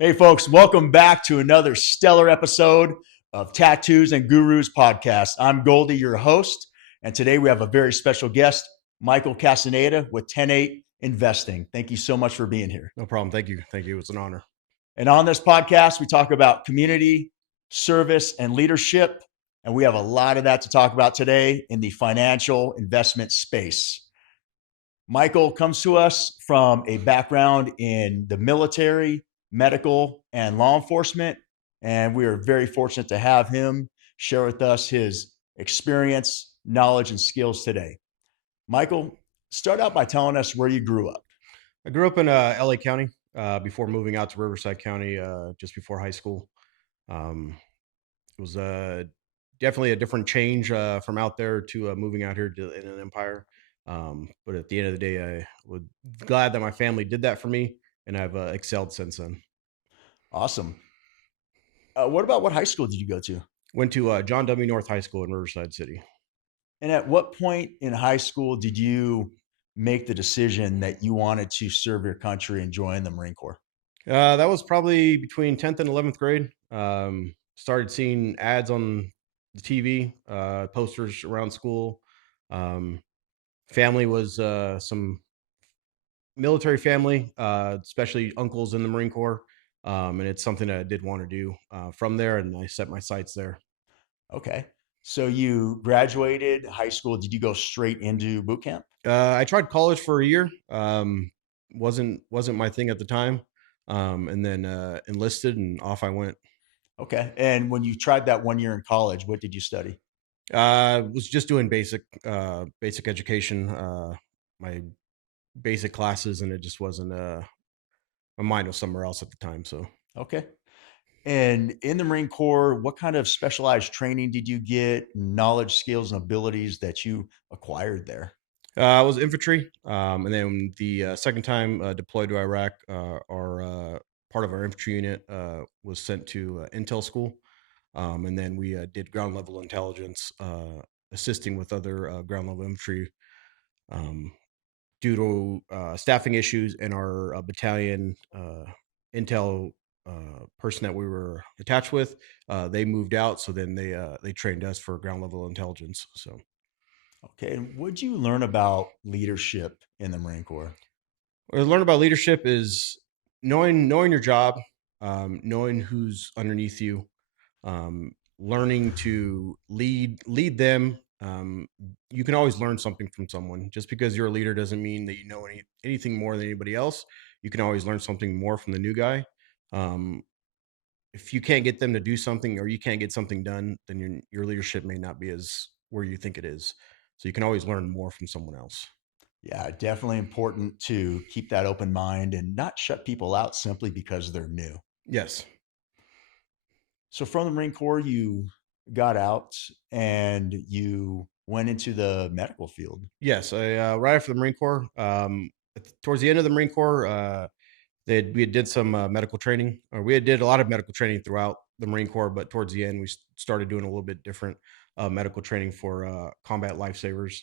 Hey, folks, welcome back to another stellar episode of Tattoos and Gurus podcast. I'm Goldie, your host, and today we have a very special guest, Michael Castaneda with 108 Investing. Thank you so much for being here. No problem. Thank you. Thank you. It's an honor. And on this podcast, we talk about community, service, and leadership. And we have a lot of that to talk about today in the financial investment space. Michael comes to us from a background in the military, medical, and law enforcement. And we are very fortunate to have him share with us his experience, knowledge, and skills today. Michael, start out by telling us where you grew up. I grew up in LA County before moving out to Riverside County just before high school. Um, it was definitely a different change from out there to moving out here to in an empire. But at the end of the day, I was glad that my family did that for me, and I've excelled since then. Awesome. What high school did you go to? Went to John W. North High School in Riverside City. And at what point in high school did you make the decision that you wanted to serve your country and join the Marine Corps? That was probably between 10th and 11th grade. Started seeing ads on the TV, posters around school. Um, Family was some military family, especially uncles in the Marine Corps. And it's something that I did want to do from there. And I set my sights there. Okay. So you graduated high school. Did you go straight into boot camp? I tried college for a year. Wasn't my thing at the time. And then enlisted and off I went. Okay. And when you tried that 1 year in college, what did you study? Was just doing basic education, my basic classes, and it just wasn't. My mind was somewhere else at the time. So Okay. And in the Marine Corps, what kind of specialized training did you get, knowledge, skills, and abilities that you acquired there? I was infantry, and then the second time deployed to Iraq, our part of our infantry unit was sent to intel school, and then we did ground level intelligence, assisting with other ground level infantry. Um, Due to staffing issues in our battalion, intel person that we were attached with, they moved out. So then they trained us for ground level intelligence. So Okay. And what did you learn about leadership in the Marine Corps? what I learned about leadership is knowing your job, knowing who's underneath you, learning to lead them. You can always learn something from someone. Just because you're a leader doesn't mean that you know anything more than anybody else. You can always learn something more from the new guy. Um, if you can't get them to do something or you can't get something done, then your leadership may not be as where you think it is. So you can always learn more from someone else. Yeah, definitely important to keep that open mind and not shut people out simply because they're new. Yes. So from the Marine Corps, you got out and you went into the medical field. Yes. Right after the Marine Corps, towards the end of the Marine Corps, we did some medical training, or we did a lot of medical training throughout the Marine Corps, but towards the end, we started doing a little bit different medical training for combat lifesavers.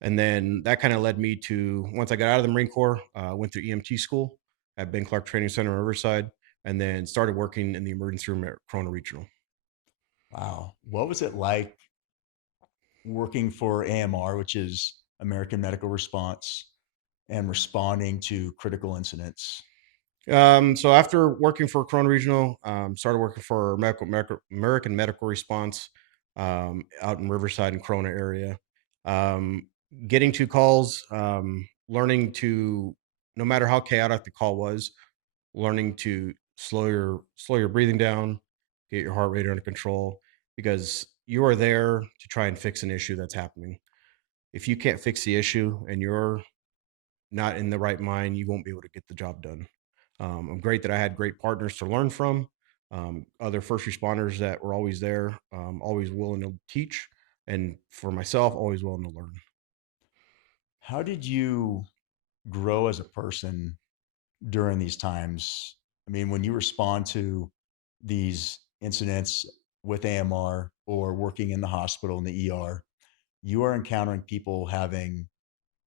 And then that kind of led me to, once I got out of the Marine Corps, went through EMT school at Ben Clark Training Center in Riverside, and then started working in the emergency room at Corona Regional. Wow. What was it like working for AMR, which is American Medical Response, and responding to critical incidents? So after working for Corona Regional, started working for American Medical Response out in Riverside and Corona area. Um, Getting to calls, learning to, no matter how chaotic the call was, learning to slow your breathing down, get your heart rate under control, because you are there to try and fix an issue that's happening. If you can't fix the issue and you're not in the right mind, you won't be able to get the job done. I'm great that I had great partners to learn from, other first responders that were always there, always willing to teach, and for myself, always willing to learn. How did you grow as a person during these times? I mean, when you respond to these incidents with AMR or working in the hospital in the ER, you are encountering people having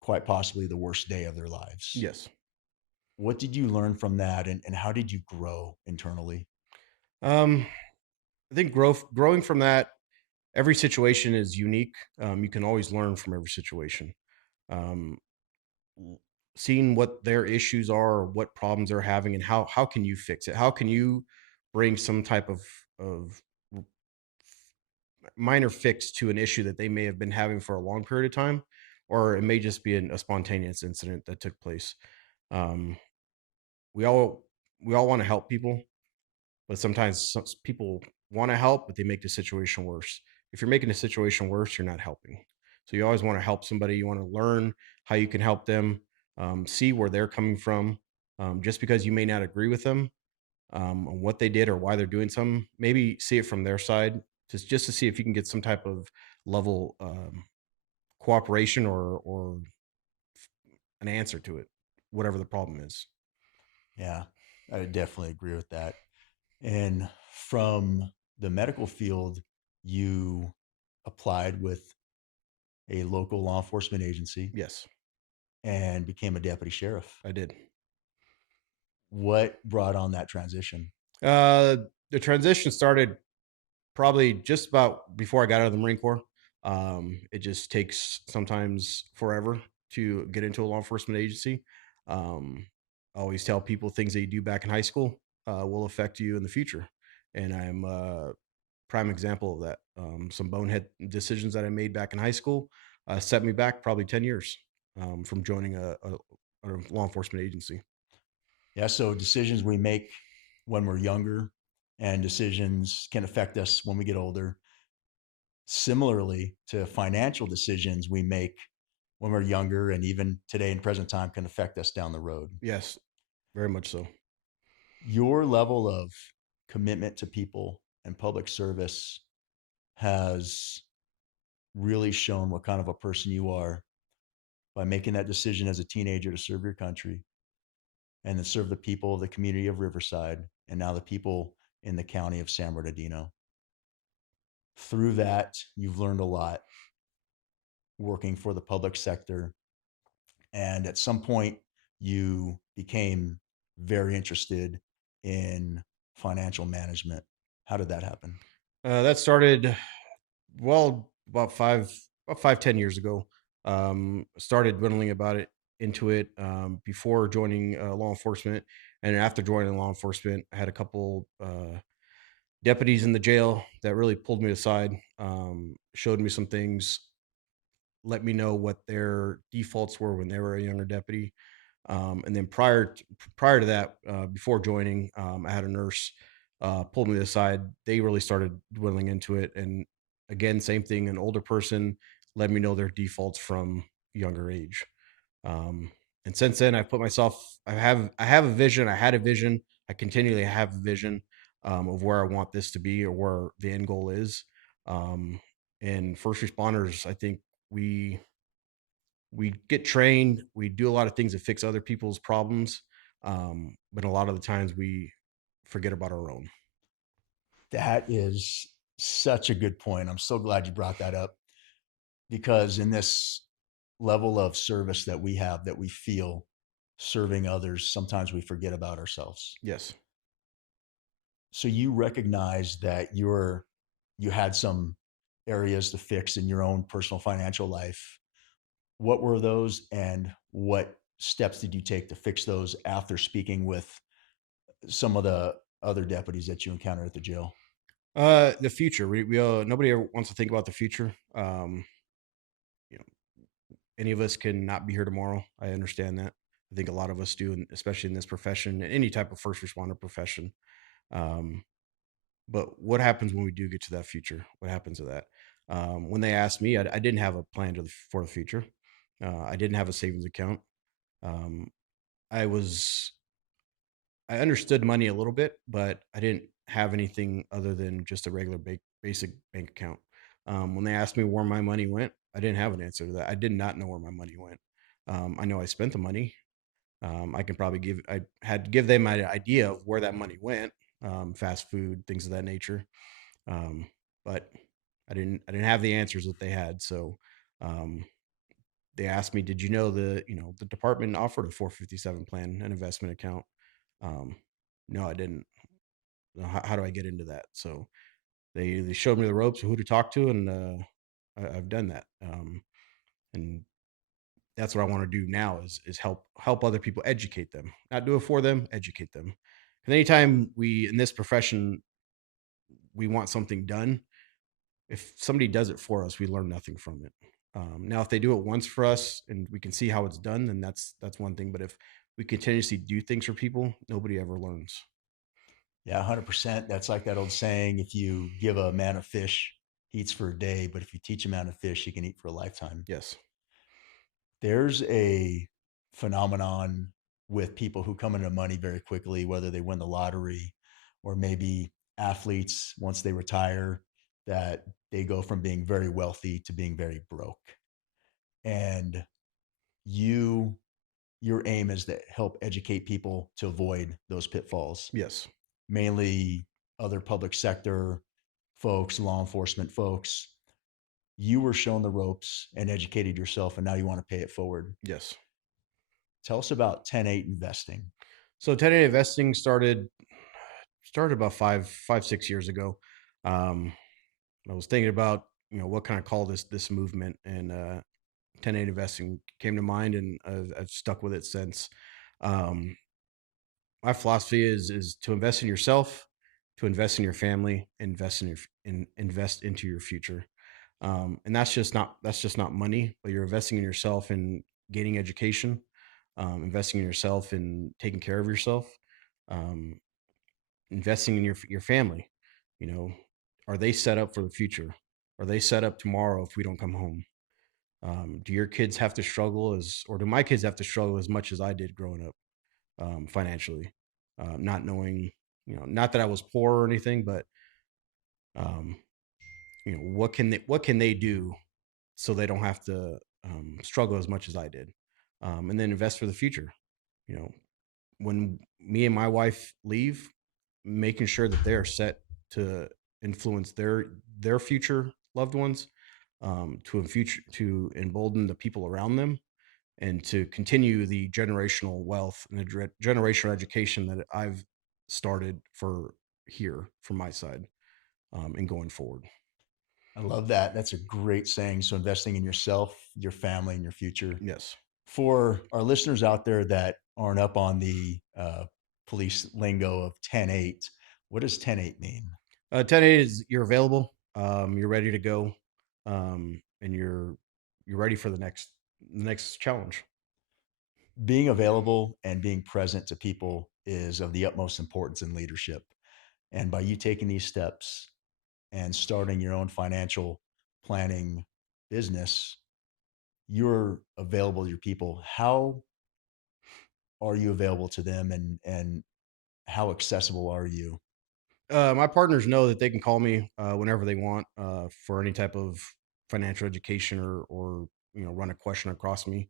quite possibly the worst day of their lives. Yes. What did you learn from that, and how did you grow internally? Um, I think growing from that, every situation is unique. You can always learn from every situation. Um, w- Seeing what their issues are, or what problems they're having, and how can you fix it? How can you bring some type of minor fix to an issue that they may have been having for a long period of time, or it may just be a spontaneous incident that took place. Um, we all we all want to help people, but sometimes people want to help, but they make the situation worse. If you're making the situation worse, you're not helping. So you always want to help somebody. You want to learn how you can help them, see where they're coming from. Just because you may not agree with them on what they did or why they're doing something, maybe see it from their side, just to see if you can get some type of level cooperation or an answer to it, whatever the problem is. Yeah, I definitely agree with that. And from the medical field, you applied with a local law enforcement agency Yes, and became a deputy sheriff. I did. What brought on that transition? Uh, the transition started probably just about before I got out of the Marine Corps. It just takes sometimes forever to get into a law enforcement agency. I always tell people things that you do back in high school will affect you in the future, and I'm a prime example of that. Some bonehead decisions that I made back in high school set me back probably 10 years from joining a law enforcement agency. Yeah, so decisions we make when we're younger and decisions can affect us when we get older. Similarly to financial decisions we make when we're younger and even today in present time can affect us down the road. Yes, very much so. Your level of commitment to people and public service has really shown what kind of a person you are by making that decision as a teenager to serve your country and then serve the people of the community of Riverside and now the people in the county of San Bernardino. Through that, you've learned a lot working for the public sector. And at some point, you became very interested in financial management. How did that happen? That started well about 5 10 years ago. Started dwindling about it into it before joining law enforcement, and after joining law enforcement, I had a couple deputies in the jail that really pulled me aside, showed me some things, let me know what their defaults were when they were a younger deputy. And then prior to that, before joining, I had a nurse pulled me aside. They really started dwindling into it, and again, same thing. An older person let me know their defaults from younger age. Um, and since then, I've put myself. I have a vision. I had a vision. I continually have a vision of where I want this to be or where the end goal is. Um, and first responders, I think we we get trained, we do a lot of things to fix other people's problems, but a lot of the times we forget about our own. That is such a good point. I'm so glad you brought that up because in this level of service that we have, that we feel serving others, sometimes we forget about ourselves. Yes. So you recognize that you had some areas to fix in your own personal financial life. What were those and what steps did you take to fix those after speaking with some of the other deputies that you encountered at the jail? The future. We nobody ever wants to think about the future. You know, any of us can not be here tomorrow. I understand that. I think a lot of us do, and especially in this profession, any type of first responder profession. Um, but what happens when we do get to that future? What happens to that? When they asked me, I didn't have a plan for the future. I didn't have a savings account. Um, I was I understood money a little bit, but I didn't have anything other than just a regular basic bank account. When they asked me where my money went, I didn't have an answer to that. I did not know where my money went. I know I spent the money. I can probably I had to give them an idea of where that money went, fast food, things of that nature. Um, but I didn't have the answers that they had. So um, they asked me, "Did you know the department offered a 457 plan, an investment account?" Um, no, I didn't. How do I get into that? So they showed me the ropes of who to talk to, and I've done that. And that's what I want to do now is help other people, educate them, not do it for them, educate them. And anytime we in this profession we want something done, if somebody does it for us, we learn nothing from it. Now, if they do it once for us and we can see how it's done, then that's one thing. But if we continuously do things for people, nobody ever learns. Yeah, 100%. That's like that old saying, if you give a man a fish, he eats for a day, but if you teach a man to fish, he can eat for a lifetime. Yes. There's a phenomenon with people who come into money very quickly, whether they win the lottery or maybe athletes once they retire, that they go from being very wealthy to being very broke. And you your aim is to help educate people to avoid those pitfalls, Yes. mainly other public sector folks, law enforcement folks. You were shown the ropes and educated yourself, and now you want to pay it forward. Yes. Tell us about 10-8 investing. So 10A investing started about 6 years ago. Um, I was thinking about what can I call this movement, and 10A investing came to mind, and I've stuck with it since. Um, my philosophy is to invest in yourself, to invest in your family, invest into your future. And that's just not money, but you're investing in yourself and gaining education, investing in yourself and taking care of yourself, um, investing in your family. You know, are they set up for the future? Are they set up tomorrow if we don't come home? Do your kids have to struggle or do my kids have to struggle as much as I did growing up, financially, not knowing, not that I was poor or anything, but um, what can they do so they don't have to struggle as much as I did, and then invest for the future. You know, when me and my wife leave, making sure that they are set to influence their future loved ones, to embolden the people around them, and to continue the generational wealth and the generational education that I've started for here from my side, and going forward. I love that. That's a great saying. So, investing in yourself, your family, and your future. Yes. For our listeners out there that aren't up on the police lingo of 10-8, what does 10-8 mean? 10 is you're available, you're ready to go, and you're ready for the next challenge. Being available and being present to people is of the utmost importance in leadership. And by you taking these steps and starting your own financial planning business, you're available to your people. How are you available to them, and how accessible are you? My partners know that they can call me whenever they want, for any type of financial education, or run a question across me.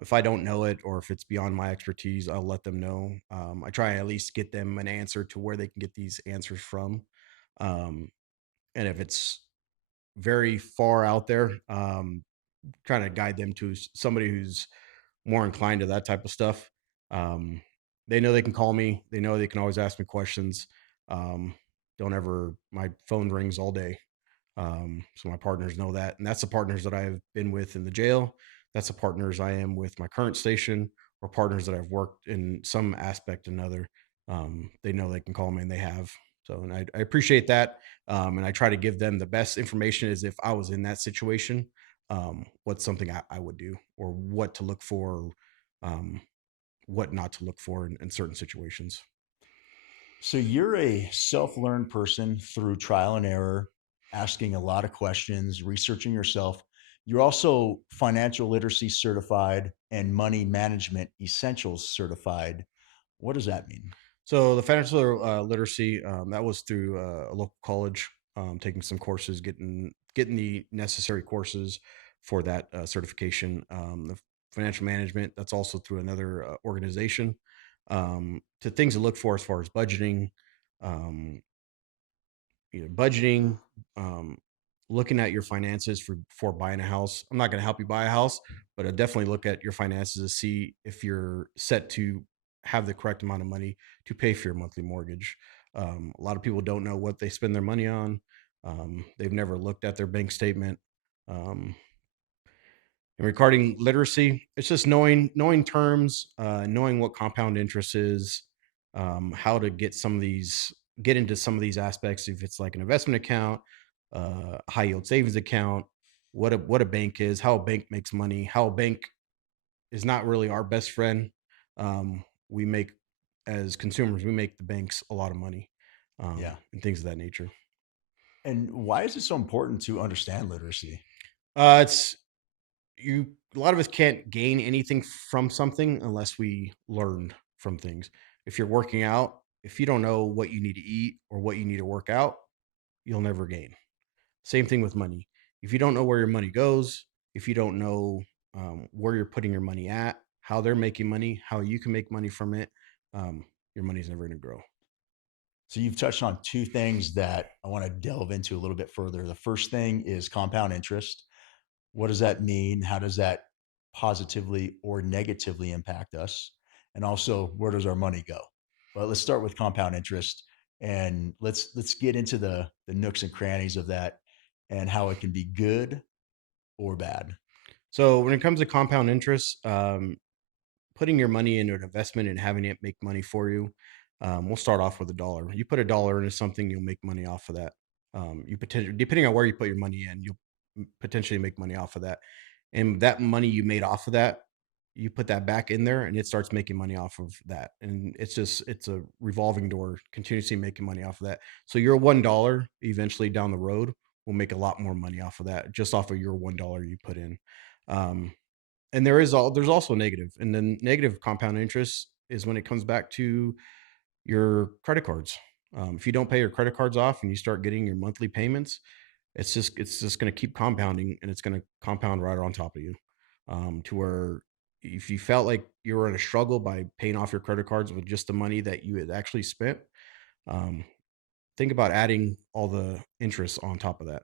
If I don't know it or if it's beyond my expertise, I'll let them know. I try and at least get them an answer to where they can get these answers from. Um, and if it's very far out there, trying to guide them to somebody who's more inclined to that type of stuff. Um, they know they can call me. They know they can always ask me questions. Um, don't ever, my phone rings all day. So my partners know that, and that's the partners that I've been with in the jail. That's the partners I am with my current station, or partners that I've worked in some aspect or another. They know they can call me, and they have. So, and I appreciate that. And I try to give them the best information as if I was in that situation. What's something I would do, or what to look for, um, what not to look for in certain situations. So you're a self-learned person through trial and error, asking a lot of questions, researching yourself. You're also financial literacy certified and money management essentials certified. What does that mean? So the financial literacy, that was through a local college, taking some courses, getting the necessary courses for that certification. The financial management, that's also through another organization. To things to look for as far as budgeting, um, budgeting, um, looking at your finances for buying a house. I'm not going to help you buy a house, but I definitely look at your finances to see if you're set to have the correct amount of money to pay for your monthly mortgage. A lot of people don't know what they spend their money on. They've never looked at their bank statement. Um, and regarding literacy, it's just knowing terms, knowing what compound interest is, how to get into some of these aspects. If it's like an investment account, high yield savings account, what a bank is, how a bank makes money, how a bank is not really our best friend. We make as consumers, we make the banks a lot of money, Yeah. and things of that nature. And why is it so important to understand literacy? It's you A lot of us can't gain anything from something unless we learned from things. If you're working out, if you don't know what you need to eat or what you need to work out, you'll never gain. Same thing with money. If you don't know where your money goes, if you don't know where you're putting your money at, how they're making money, how you can make money from it, um, your money's never going to grow. So you've touched on two things that I want to delve into a little bit further. The first thing is compound interest. What does that mean? How does that positively or negatively impact us? And also, where does our money go? But let's start with compound interest, and let's get into the nooks and crannies of that and how it can be good or bad. So when it comes to compound interest, putting your money into an investment and having it make money for you. We'll start off with a dollar. You put a dollar into something, you'll make money off of that. You potentially, depending on where you put your money in, you'll potentially make money off of that. And that money you made off of that, you put that back in there, and it starts making money off of that. And it's a revolving door, continuously making money off of that. So your $1 eventually down the road will make a lot more money off of that, just off of your $1 you put in. Um, and there's also negative, and then negative compound interest is when it comes back to your credit cards. If you don't pay your credit cards off and you start getting your monthly payments, it's just going to keep compounding, and it's going to compound right on top of you, to where if you felt like you were in a struggle by paying off your credit cards with just the money that you had actually spent, um, think about adding all the interest on top of that.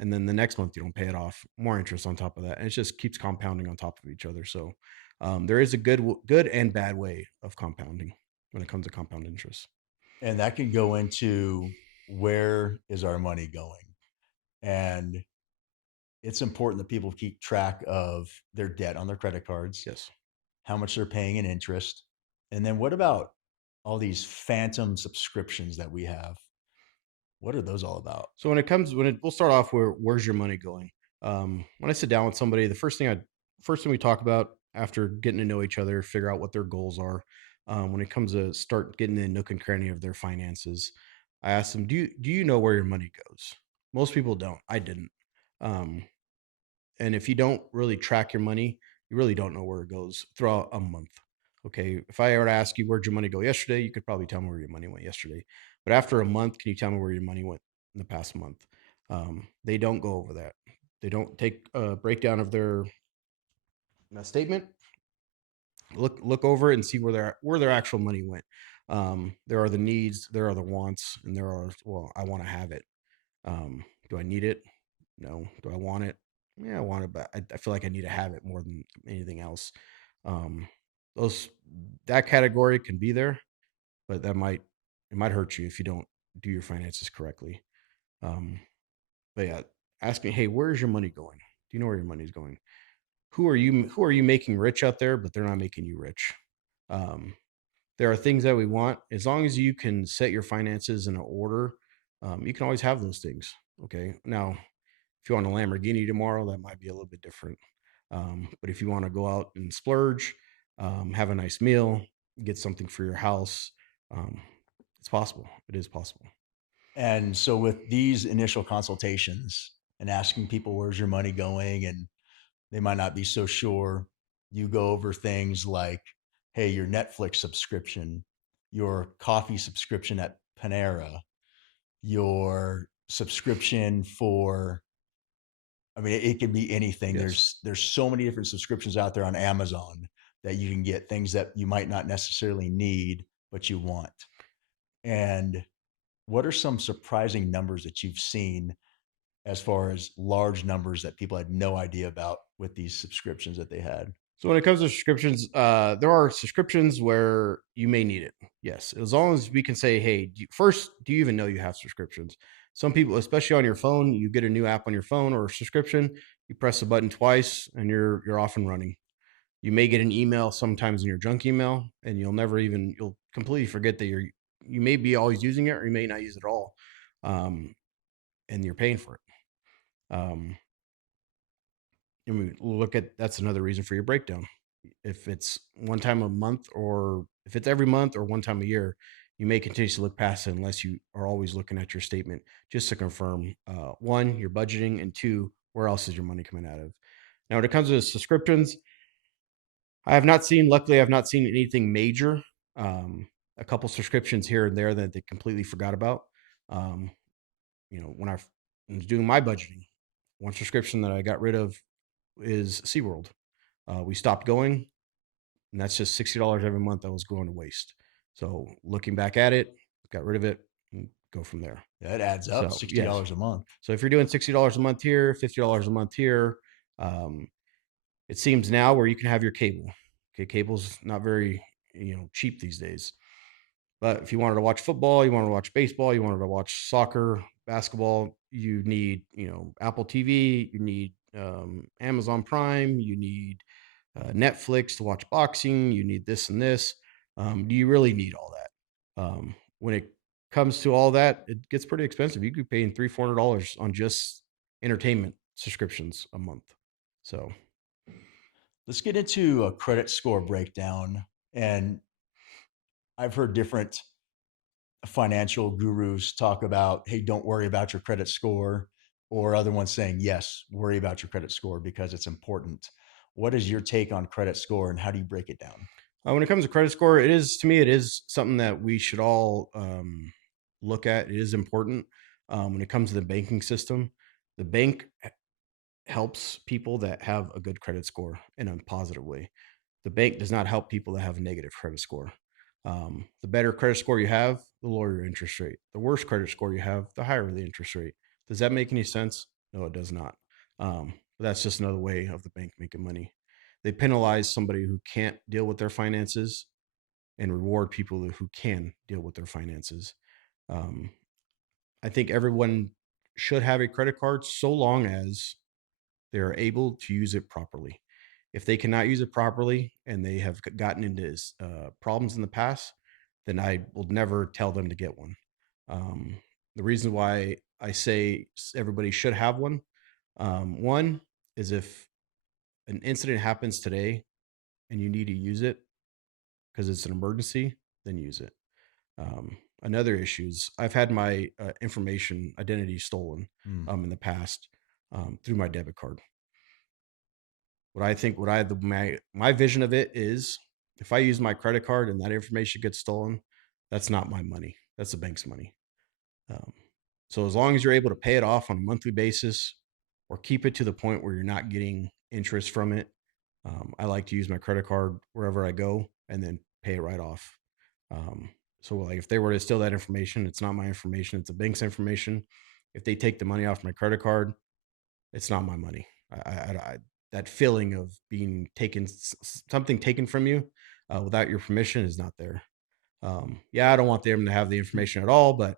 And then the next month you don't pay it off, more interest on top of that. And it just keeps compounding on top of each other. So there is a good and bad way of compounding when it comes to compound interest. And that can go into where is our money going? And it's important that people keep track of their debt on their credit cards, Yes. how much they're paying in interest. And then what about all these phantom subscriptions that we have? What are those all about? So we'll start off where's your money going? When I sit down with somebody, the first thing we talk about after getting to know each other, figure out what their goals are. When it comes to start getting the nook and cranny of their finances, I ask them, do you know where your money goes? Most people don't. I didn't. Um, and if you don't really track your money, you really don't know where it goes throughout a month. Okay. If I were to ask you where'd your money go yesterday, you could probably tell me where your money went yesterday. But after a month, can you tell me where your money went in the past month? They don't go over that. They don't take a breakdown of their statement, look over it and see where their actual money went. There are the needs, there are the wants, and there are, well, I want to have it. Do I need it? No. Do I want it? Yeah, I want it, but I feel like I need to have it more than anything else. Um, those that category can be there, but it might hurt you if you don't do your finances correctly. Um, but yeah, asking, hey, where's your money going? Do you know where your money's going? Who are you making rich out there, but they're not making you rich? Um, there are things that we want. As long as you can set your finances in an order, you can always have those things. Okay. Now, if you want a Lamborghini tomorrow, that might be a little bit different. But if you want to go out and splurge, have a nice meal, get something for your house, um, it's possible. It is possible. And so, with these initial consultations and asking people, where's your money going? And they might not be so sure, you go over things like, hey, your Netflix subscription, your coffee subscription at Panera, your subscription for, I mean, it could be anything. Yes. There's so many different subscriptions out there on Amazon that you can get things that you might not necessarily need, but you want. And what are some surprising numbers that you've seen as far as large numbers that people had no idea about with these subscriptions that they had? So when it comes to subscriptions, there are subscriptions where you may need it. Yes, as long as we can say, hey, first, do you even know you have subscriptions? Some people, especially on your phone, you get a new app on your phone or a subscription, you press the button twice, and you're off and running. You may get an email sometimes in your junk email, and you'll completely forget that you may be always using it, or you may not use it at all, um, and you're paying for it. I mean, look at that's another reason for your breakdown. If it's one time a month, or if it's every month or one time a year, you may continue to look past it unless you are always looking at your statement just to confirm one, your budgeting, and two, where else is your money coming out of. Now, when it comes to subscriptions, luckily, I've not seen anything major. A couple subscriptions here and there that they completely forgot about. Um, when I was doing my budgeting, one subscription that I got rid of is SeaWorld. We stopped going, and that's just $60 every month that was going to waste. So looking back at it, got rid of it and go from there. That adds up, So sixty yes. dollars a month. So if you're doing $60 a month here, $50 a month here, um, it seems now where you can have your cable. Okay, cable's not very cheap these days. But if you wanted to watch football, you wanted to watch baseball, you wanted to watch soccer, basketball, you need Apple TV, you need Amazon Prime, you need Netflix to watch boxing, you need this and this. Do you really need all that? When it comes to all that, it gets pretty expensive. You could be paying $300-$400 on just entertainment subscriptions a month. So Let's get into a credit score breakdown. And I've heard different financial gurus talk about, hey, don't worry about your credit score, or other ones saying, yes, worry about your credit score because it's important. What is your take on credit score and how do you break it down? when it comes to credit score, it is something that we should all look at. It is important when it comes to the banking system. The bank helps people that have a good credit score in a positive way. The bank does not help people that have a negative credit score. The better credit score you have, the lower your interest rate. The worse credit score you have, the higher the interest rate. Does that make any sense? No, it does not. But that's just another way of the bank making money. They penalize somebody who can't deal with their finances and reward people who can deal with their finances. Um, I think everyone should have a credit card so long as they're able to use it properly. If they cannot use it properly and they have gotten into problems in the past, then I will never tell them to get one. Um, the reason why I say everybody should have one is if an incident happens today and you need to use it because it's an emergency, then use it. Another issue is I've had my information identity stolen Hmm. in the past through my debit card. My vision of it is if I use my credit card and that information gets stolen, that's not my money. That's the bank's money. Um, so as long as you're able to pay it off on a monthly basis or keep it to the point where you're not getting interest from it, I like to use my credit card wherever I go and then pay it right off. Um, so like if they were to steal that information, it's not my information, it's the bank's information. If they take the money off my credit card, it's not my money. That feeling of being taken, something taken from you without your permission is not there. Yeah, I don't want them to have the information at all, but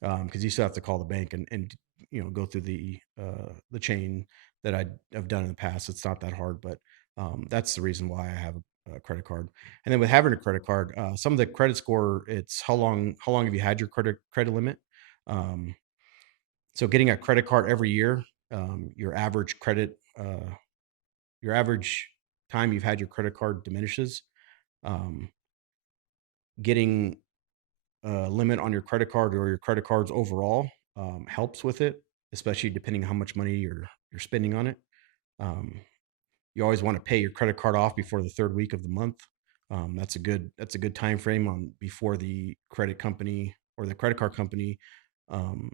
because you still have to call the bank and go through the chain that I've done in the past. It's not that hard, but that's the reason why I have a credit card. And then with having a credit card, some of the credit score, it's how long have you had your credit limit? Um, so getting a credit card every year, your average your average time you've had your credit card diminishes. Um, getting a limit on your credit card or your credit cards overall helps with it, especially depending on how much money you're spending on it. Um, you always want to pay your credit card off before the third week of the month. That's a good time frame on before the credit company or the credit card company um,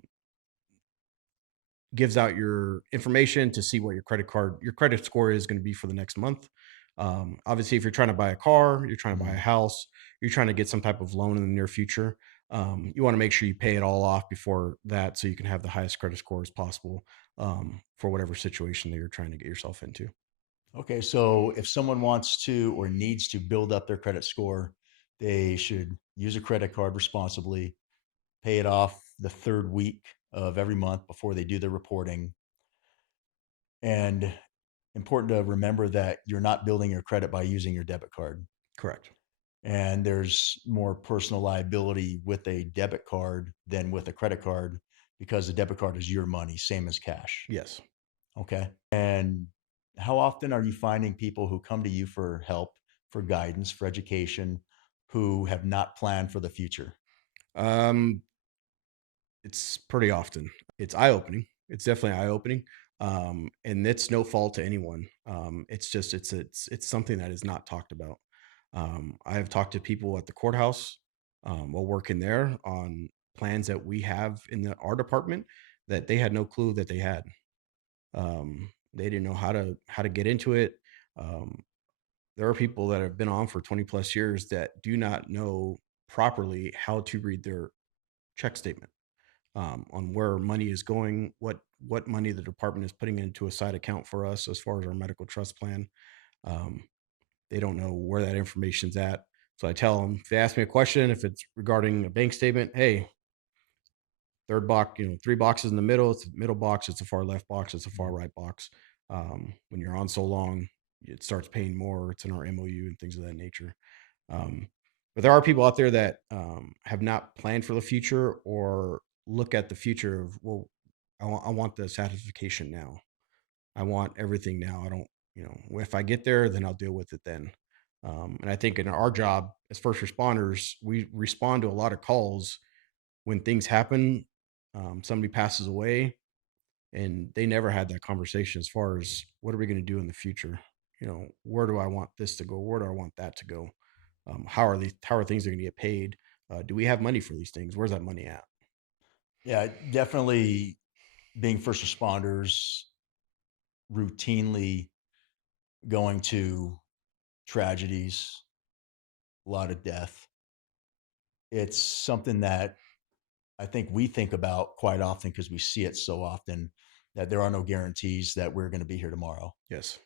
gives out your information to see what your credit score is going to be for the next month. Obviously, if you're trying to buy a car, you're trying to buy a Mhm. house, you're trying to get some type of loan in the near future, You want to make sure you pay it all off before that, so you can have the highest credit score as possible for whatever situation that you're trying to get yourself into. Okay, so if someone wants to or needs to build up their credit score, they should use a credit card responsibly, pay it off the third week of every month before they do their reporting. And important to remember that you're not building your credit by using your debit card. Correct. And there's more personal liability with a debit card than with a credit card because the debit card is your money, same as cash. Yes. Okay. And how often are you finding people who come to you for help, for guidance, for education, who have not planned for the future? Um, it's pretty often. It's eye opening. It's definitely eye opening. And it's no fault to anyone. It's just it's something that is not talked about. I have talked to people at the courthouse while working there on plans that we have in our department that they had no clue that they had. They didn't know how to get into it. Um, there are people that have been on for 20 plus years that do not know properly how to read their check statement, on where money is going, what money the department is putting into a side account for us as far as our medical trust plan. Um, they don't know where that information's at. So I tell them, if they ask me a question, if it's regarding a bank statement, hey, third box, 3 boxes in the middle, it's the middle box, it's the far left box, it's the far Mhm. right box. When you're on so long, it starts paying more. It's in our MOU and things of that nature. Um, but there are people out there that have not planned for the future or look at the future of, well, I want the satisfaction now. I want everything now. I don't, if I get there, then I'll deal with it then. And I think in our job as first responders, we respond to a lot of calls when things happen. Somebody passes away, and they never had that conversation as far as what are we going to do in the future. Where do I want this to go? Where do I want that to go? How are things going to get paid? Do we have money for these things? Where's that money at? Yeah, definitely being first responders, routinely going to tragedies, a lot of death. It's something that I think we think about quite often because we see it so often that there are no guarantees that we're going to be here tomorrow. Yes.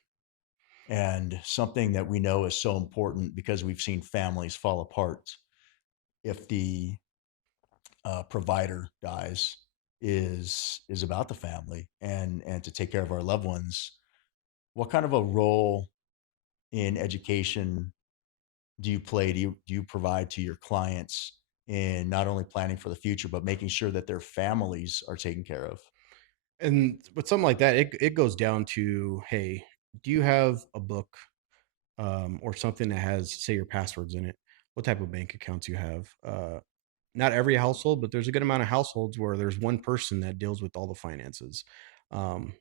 And something that we know is so important because we've seen families fall apart if the provider dies is about the family and to take care of our loved ones. What kind of a role in education do you play? Do you provide to your clients in not only planning for the future but making sure that their families are taken care of? And with something like that, it goes down to, hey, do you have a book, or something that has, say, your passwords in it? What type of bank accounts you have? Not every household, but there's a good amount of households where there's one person that deals with all the finances. Um,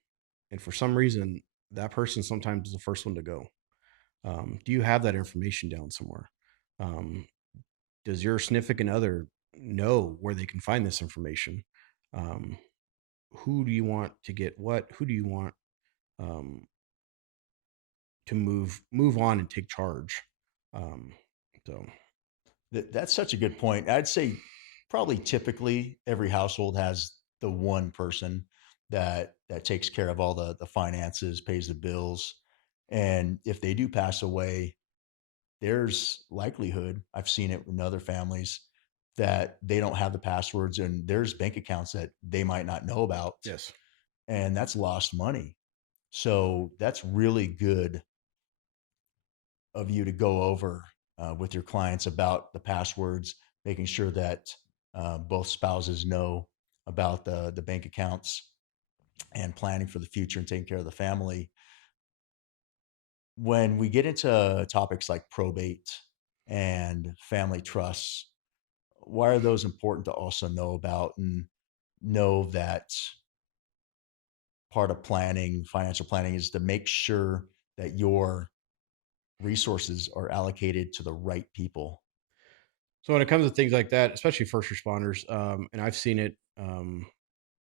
and for some reason, that person sometimes is the first one to go. Do you have that information down somewhere? Um, does your significant other know where they can find this information? Um, who do you want to get what? Who do you want um, to move on and take charge? Um, so That's such a good point. I'd say probably typically every household has the one person that takes care of all the finances, pays the bills, and if they do pass away, there's likelihood, I've seen it in other families, that they don't have the passwords and there's bank accounts that they might not know about, yes, and that's lost money. So that's really good of you to go over with your clients about the passwords, making sure that both spouses know about the bank accounts and planning for the future and taking care of the family. When we get into topics like probate and family trusts, why are those important to also know about and know that part of planning, financial planning, is to make sure that your resources are allocated to the right people? so when it comes to things like that, especially first responders, and I've seen it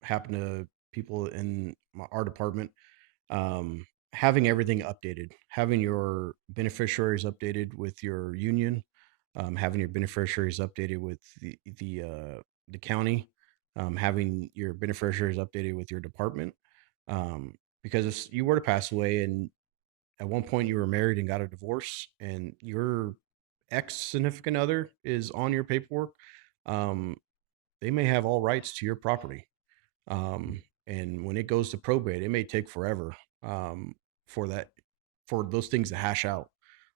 happen to people in our department, having everything updated, having your beneficiaries updated with your union, having your beneficiaries updated with the county, having your beneficiaries updated with your department. Because if you were to pass away and at one point you were married and got a divorce and your ex significant other is on your paperwork, um, they may have all rights to your property. And when it goes to probate, it may take forever for that for those things to hash out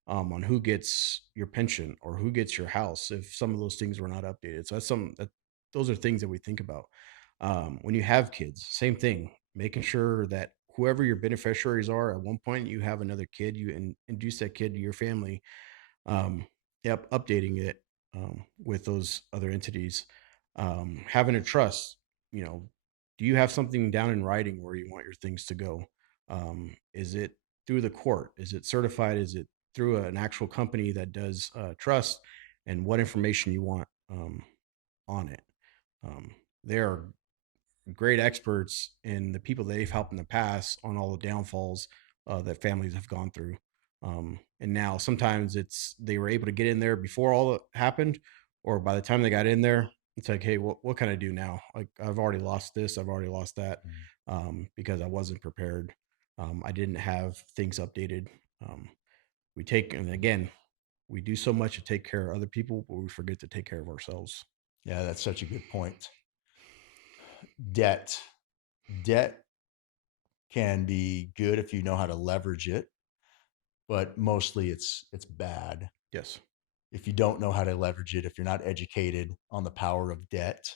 on who gets your pension or who gets your house if some of those things were not updated. So that's some that those are things that we think about. When you have kids, same thing, making sure that whoever your beneficiaries are, at one point you have another kid, you induce that kid to your family. um, yep, updating it with those other entities, having a trust. You know, do you have something down in writing where you want your things to go? Is it through the court? Is it certified? Is it through an actual company that does trust? And what information you want on it? Um, there are great experts and the people that they've helped in the past on all the downfalls that families have gone through. And now sometimes it's they were able to get in there before all that happened, or by the time they got in there, it's like, hey, what can I do now? Like I've already lost this, I've already lost that, Mm. because I wasn't prepared. I didn't have things updated. Um, we take, and again, we do so much to take care of other people, but we forget to take care of ourselves. Yeah, that's such a good point. Debt. Debt can be good if you know how to leverage it, but mostly it's bad Yes. if you don't know how to leverage it, if you're not educated on the power of debt.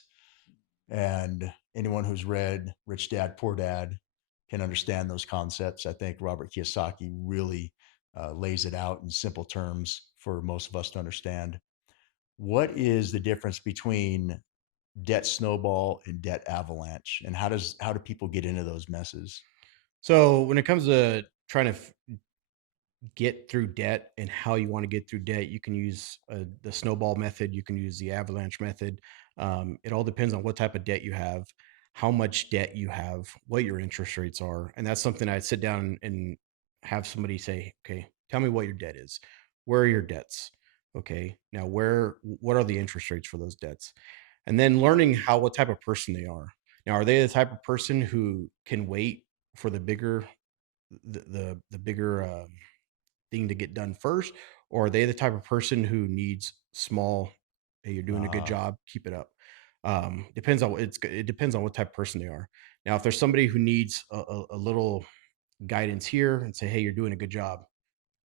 And anyone who's read Rich Dad, Poor Dad can understand those concepts. I think Robert Kiyosaki really lays it out in simple terms for most of us to understand. What is the difference between debt snowball and debt avalanche, and how do people get into those messes? So when it comes to trying to get through debt and how you want to get through debt, you can use the snowball method, you can use the avalanche method. It all depends on what type of debt you have, how much debt you have, what your interest rates are. And that's something I'd sit down and have somebody say, okay, tell me what your debt is. Where are your debts? Okay. Now, what are the interest rates for those debts? And then learning what type of person they are. Now, are they the type of person who can wait for the bigger thing to get done first, or are they the type of person who needs small, hey, you're doing a good Uh, job, keep it up? Depends on it depends on what type of person they are. Now, if there's somebody who needs a little guidance here and say, hey, you're doing a good job,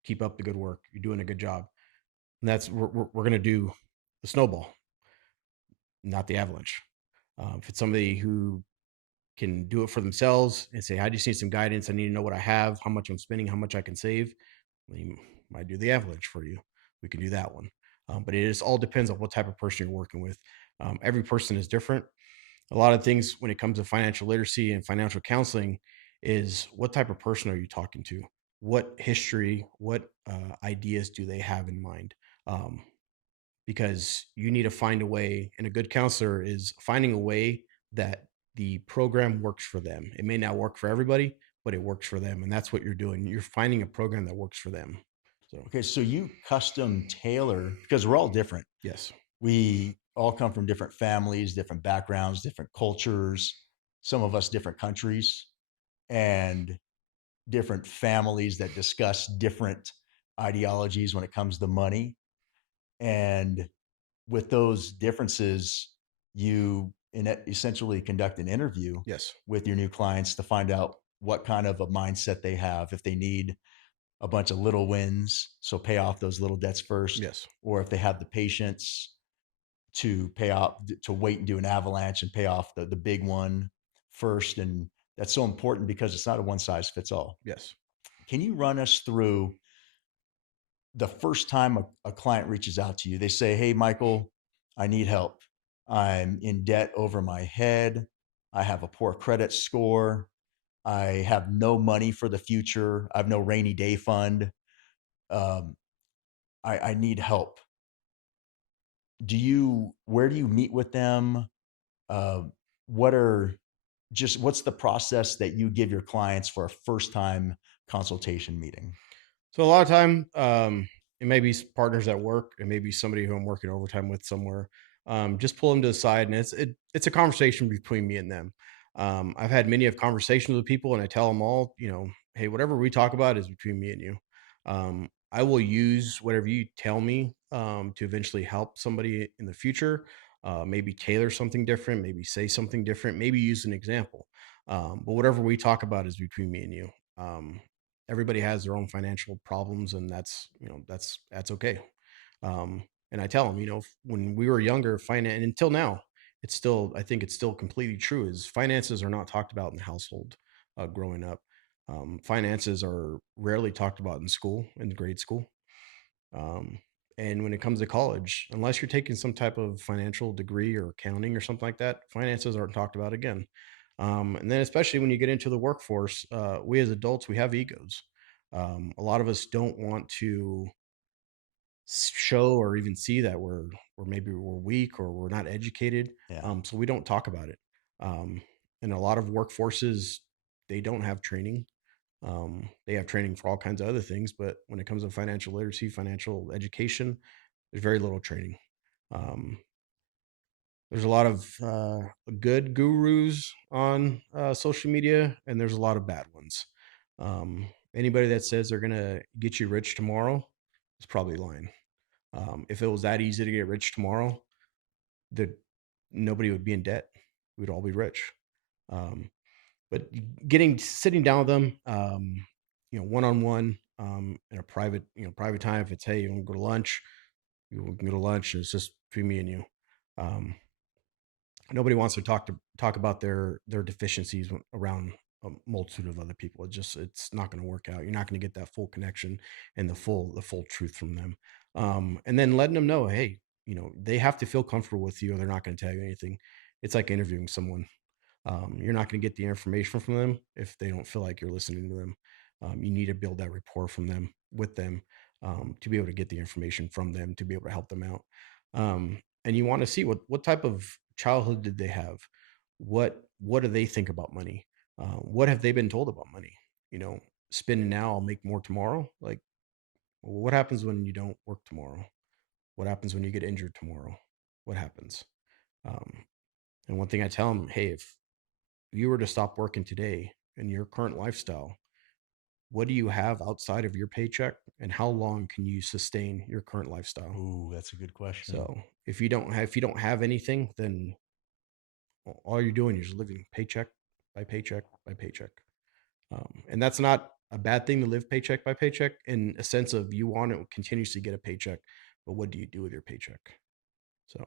keep up the good work, you're doing a good job, and that's we're going to do the snowball, not the avalanche. If it's somebody who can do it for themselves and say, I just need some guidance, I need to know what I have, how much I'm spending, how much I can save, we might do the avalanche for you. We can do that one. But it is all depends on what type of person you're working with. Every person is different. A lot of things when it comes to financial literacy and financial counseling is what type of person are you talking to? What history, what ideas do they have in mind? Um, because you need to find a way, and a good counselor is finding a way that the program works for them. It may not work for everybody, but it works for them. And that's what you're doing. You're finding a program that works for them. So, okay, so you custom tailor because we're all different. yes, We all come from different families, different backgrounds, different cultures, some of us different countries, and different families that discuss different ideologies when it comes to money. And with those differences, you essentially conduct an interview yes, with your new clients to find out what kind of a mindset they have, if they need a bunch of little wins, so pay off those little debts first, yes, or if they have the patience to pay off, to wait and do an avalanche and pay off the big one first. And that's so important because it's not a one size fits all. yes. Can you run us through the first time a client reaches out to you? They say, hey, Michael, I need help. I'm in debt over my head. I have a poor credit score. I have no money for the future. I have no rainy day fund. Um, I need help. Where do you meet with them? Uh, what are what's the process that you give your clients for a first time consultation meeting? So a lot of time, it may be partners at work, it may be somebody who I'm working overtime with somewhere. Just pull them to the side, and it's a conversation between me and them. I've had many of conversations with people, and I tell them all, hey, whatever we talk about is between me and you. I will use whatever you tell me to eventually help somebody in the future. Maybe tailor something different, maybe say something different, maybe use an example. But whatever we talk about is between me and you. Um, Everybody has their own financial problems, and that's okay. And I tell them, when we were younger, finance, and until now, I think it's still completely true, is finances are not talked about in the household growing up. Finances are rarely talked about in school, in grade school. um, and when it comes to college, unless you're taking some type of financial degree or accounting or something like that, finances aren't talked about again. And then, especially when you get into the workforce, we as adults, we have egos. A lot of us don't want to show or even see that or maybe we're weak or we're not educated. Yeah. So we don't talk about it. Um, and a lot of workforces, they don't have training. They have training for all kinds of other things, but when it comes to financial literacy, financial education, there's very little training. Um, there's a lot of good gurus on social media, and there's a lot of bad ones. Anybody that says they're gonna get you rich tomorrow is probably lying. If it was that easy to get rich tomorrow, that nobody would be in debt. We'd all be rich. Um, but getting sitting down with them, one on one, in a private time. If it's, hey, you want to go to lunch, we can go to lunch. And it's just between me and you. Um, Nobody wants to talk about their deficiencies around a multitude of other people. It's not going to work out. You're not going to get that full connection and the full truth from them. And then letting them know, hey, they have to feel comfortable with you, or they're not going to tell you anything. It's like interviewing someone. You're not going to get the information from them if they don't feel like you're listening to them. You need to build that rapport from them with them, to be able to get the information from them, to be able to help them out. And you want to see what type of childhood did they have? What do they think about money? What have they been told about money? You know, Spend now, I'll make more tomorrow. Like, well, what happens when you don't work tomorrow? What happens when you get injured tomorrow? What happens? Um, and one thing I tell them, hey, if you were to stop working today in your current lifestyle, what do you have outside of your paycheck, and how long can you sustain your current lifestyle? Ooh, that's a good question. So if you don't have anything, then all you're doing is just living paycheck by paycheck by paycheck. And that's not a bad thing to live paycheck by paycheck, in a sense of you want to continuously get a paycheck, but what do you do with your paycheck? So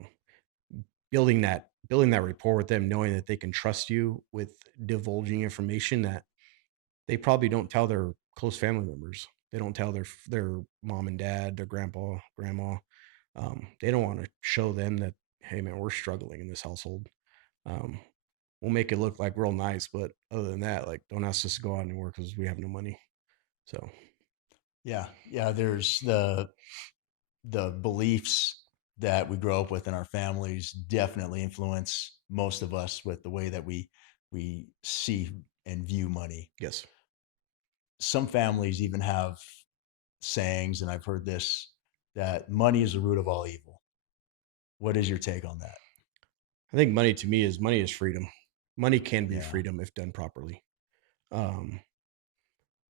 building that rapport with them, knowing that they can trust you with divulging information that they probably don't tell their close family members. They don't tell their mom and dad, their grandpa, grandma. They don't want to show them that, hey man, we're struggling in this household. Um, we'll make it look like real nice, but other than that, like, don't ask us to go out and work because we have no money. So Yeah. Yeah. There's the beliefs that we grow up with in our families definitely influence most of us with the way that we see and view money. yes, Some families even have sayings, and I've heard this, that money is the root of all evil. What is your take on that? I think money is freedom. Money can be Yeah. freedom if done properly. Um,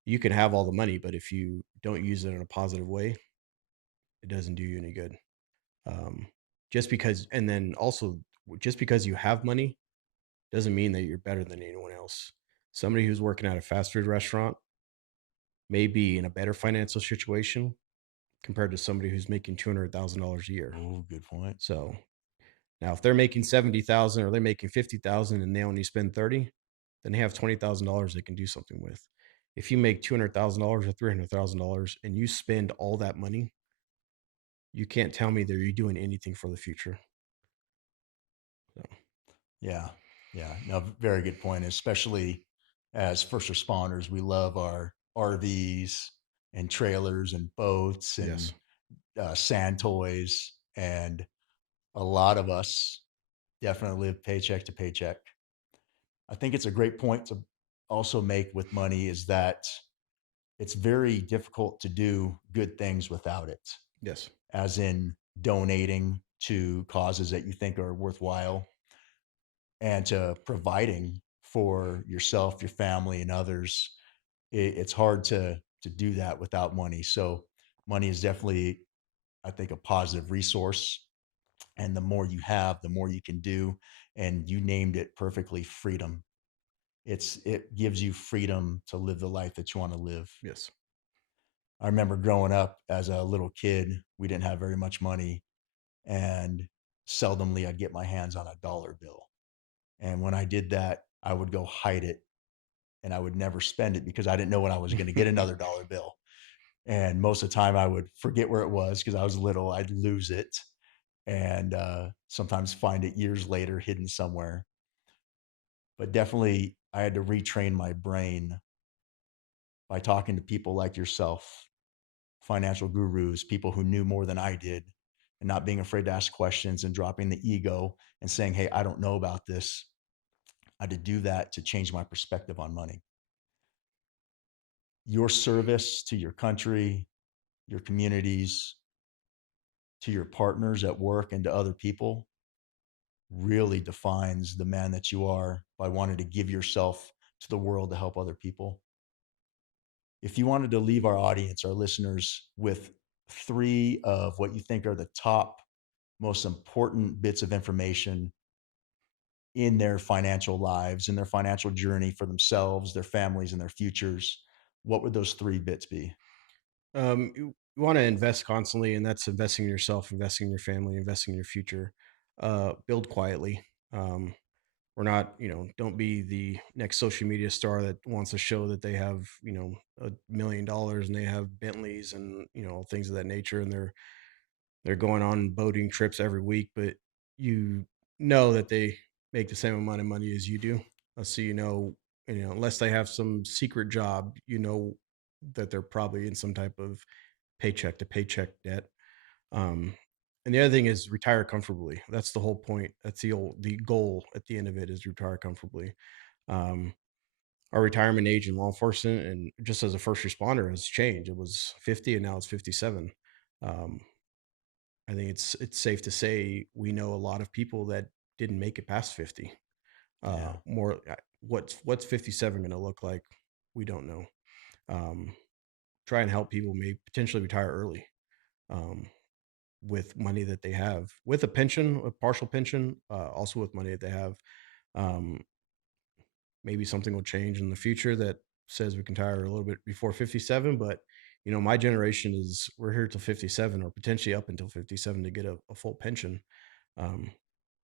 you can have all the money, but if you don't use it in a positive way, it doesn't do you any good. Um, and then also, just because you have money doesn't mean that you're better than anyone else. Somebody who's working at a fast food restaurant may be in a better financial situation compared to somebody who's making $200,000 a year. Oh, good point. So now, if they're making 70,000 or they're making 50,000 and they only spend 30, then they have $20,000 they can do something with. If you make $200,000 or $300,000 and you spend all that money, you can't tell me that you're doing anything for the future. So, Yeah. Yeah. No, very good point. Especially as first responders, we love our RVs and trailers and boats and yes, sand toys. And a lot of us definitely live paycheck to paycheck. I think it's a great point to also make with money is that it's very difficult to do good things without it, Yes. as in donating to causes that you think are worthwhile and to providing for yourself, your family, and others. It's hard to do that without money. So money is definitely, I think, a positive resource. And the more you have, the more you can do. And you named it perfectly: freedom. It gives you freedom to live the life that you want to live. Yes. I remember growing up as a little kid, we didn't have very much money, and seldomly I'd get my hands on a dollar bill. And when I did that, I would go hide it and I would never spend it because I didn't know when I was going to get another dollar bill. And most of the time I would forget where it was because I was little. I'd lose it and sometimes find it years later hidden somewhere. But definitely, I had to retrain my brain by talking to people like yourself, financial gurus, people who knew more than I did, and not being afraid to ask questions and dropping the ego and saying, "Hey, I don't know about this." I had to do that to change my perspective on money. Your service to your country, your communities, to your partners at work, and to other people really defines the man that you are by wanting to give yourself to the world to help other people. If you wanted to leave our audience, our listeners, with three of what you think are the top most important bits of information in their financial lives, in their financial journey for themselves, their families, and their futures, what would those three bits be? You want to invest constantly, and that's investing in yourself, investing in your family, investing in your future. Build quietly. We're not, don't be the next social media star that wants to show that they have, $1 million and they have Bentleys and, things of that nature. And they're going on boating trips every week, but you know that they make the same amount of money as you do. So, unless they have some secret job, that they're probably in some type of paycheck to paycheck debt. Um, and the other thing is retire comfortably. That's the whole point. That's the goal at the end of it is retire comfortably. Um, our retirement age in law enforcement and just as a first responder has changed. It was 50 and now it's 57. Um, I think it's safe to say we know a lot of people that didn't make it past 50. Yeah. More what's 57 going to look like? We don't know. Um, try and help people maybe potentially retire early. Um, with money that they have, with a pension, a partial pension, also with money that they have. Um, maybe something will change in the future that says we can retire a little bit before 57. But my generation is we're here till 57 or potentially up until 57 to get a full pension. Um,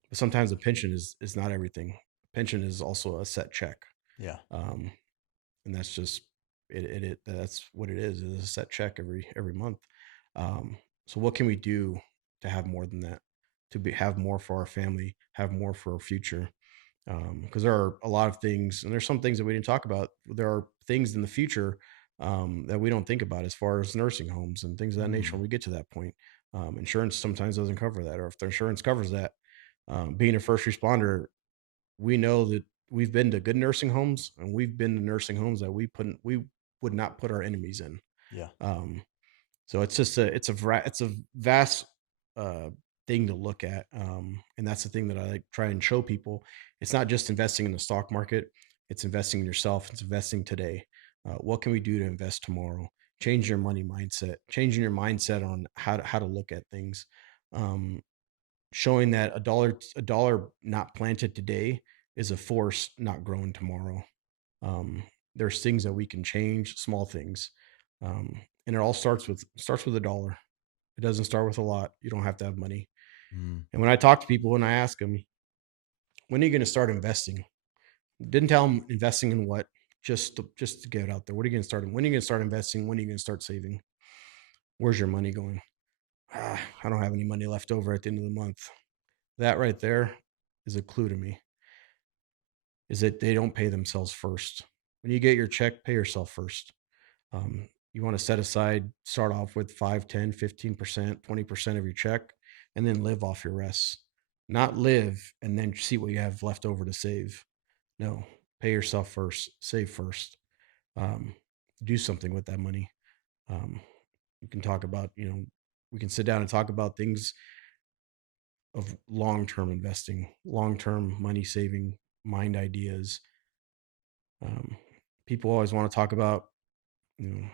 but sometimes a pension is not everything. Pension is also a set check. Yeah. Um, and that's just that's what it is. It's a set check every month. So what can we do to have more than that? To have more for our family, have more for our future. Because there are a lot of things, and there's some things that we didn't talk about. There are things in the future that we don't think about as far as nursing homes and things of that nature when Mm, we get to that point. Insurance sometimes doesn't cover that, or if the insurance covers that, being a first responder, we know that we've been to good nursing homes and we've been to nursing homes that we would not put our enemies in. yeah. Um, so it's just it's a vast uh, thing to look at, and that's the thing that I like try and show people. It's not just investing in the stock market; it's investing in yourself. It's investing today. What can we do to invest tomorrow? Change your money mindset. Changing your mindset on how to look at things. Um, showing that a dollar not planted today is a force not growing tomorrow. Um, there's things that we can change, small things, and it all starts with a dollar. It doesn't start with a lot. You don't have to have money. Mm, And when I talk to people and I ask them, when are you going to start investing? Didn't tell them investing in what, just to get it out there. What are you going to start? When are you going to start investing? When are you going to start saving? Where's your money going? I don't have any money left over at the end of the month. That right there is a clue to me, is that they don't pay themselves first. When you get your check, pay yourself first. You want to set aside, start off with 5, 10, 15%, 20% of your check, and then live off your rest. Not live and then see what you have left over to save. No, pay yourself first, save first. Um, do something with that money. Um, you can talk about, we can sit down and talk about things of long-term investing, long-term money saving, mind ideas. Um, People always want to talk about, you know,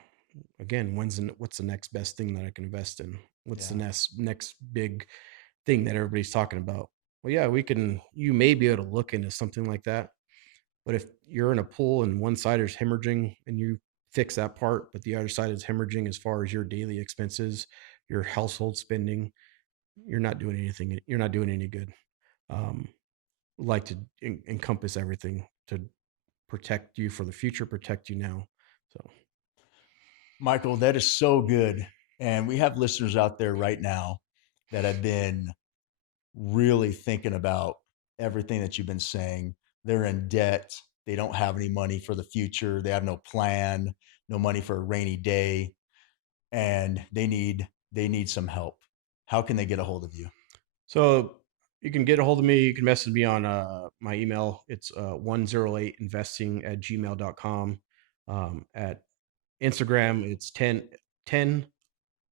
again, what's the next best thing that I can invest in? What's the Yeah. next big thing that everybody's talking about? Well, yeah, you may be able to look into something like that. But if you're in a pool and one side is hemorrhaging and you fix that part, but the other side is hemorrhaging as far as your daily expenses, your household spending, you're not doing anything. You're not doing any good. Um, like to encompass everything to protect you for the future, protect you now. So, Michael, that is so good. And we have listeners out there right now that have been really thinking about everything that you've been saying. They're in debt. They don't have any money for the future. They have no plan, no money for a rainy day, and they need some help. How can they get a hold of you? so you can get a hold of me. You can message me on my email. It's 108investing at gmail.com. At Instagram, it's 10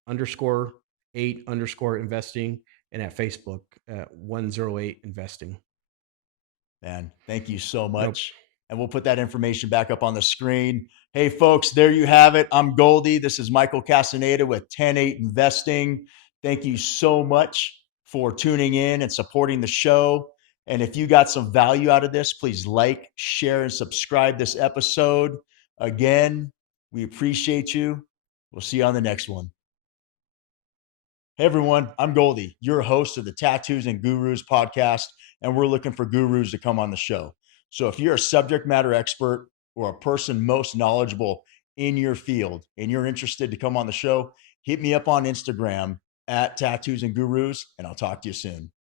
underscore 8 underscore investing, and at Facebook at 108 investing. Man, thank you so Nope. much. And we'll put that information back up on the screen. Hey, folks, there you have it. I'm Goldie. This is Michael Castaneda with 108 Investing. Thank you so much for tuning in and supporting the show. And if you got some value out of this, please like, share, and subscribe this episode. Again, we appreciate you. We'll see you on the next one. Hey everyone, I'm Goldie, your host of the Tattoos and Gurus podcast, and we're looking for gurus to come on the show. So if you're a subject matter expert or a person most knowledgeable in your field and you're interested to come on the show, hit me up on Instagram at Tattoos and Gurus, and I'll talk to you soon.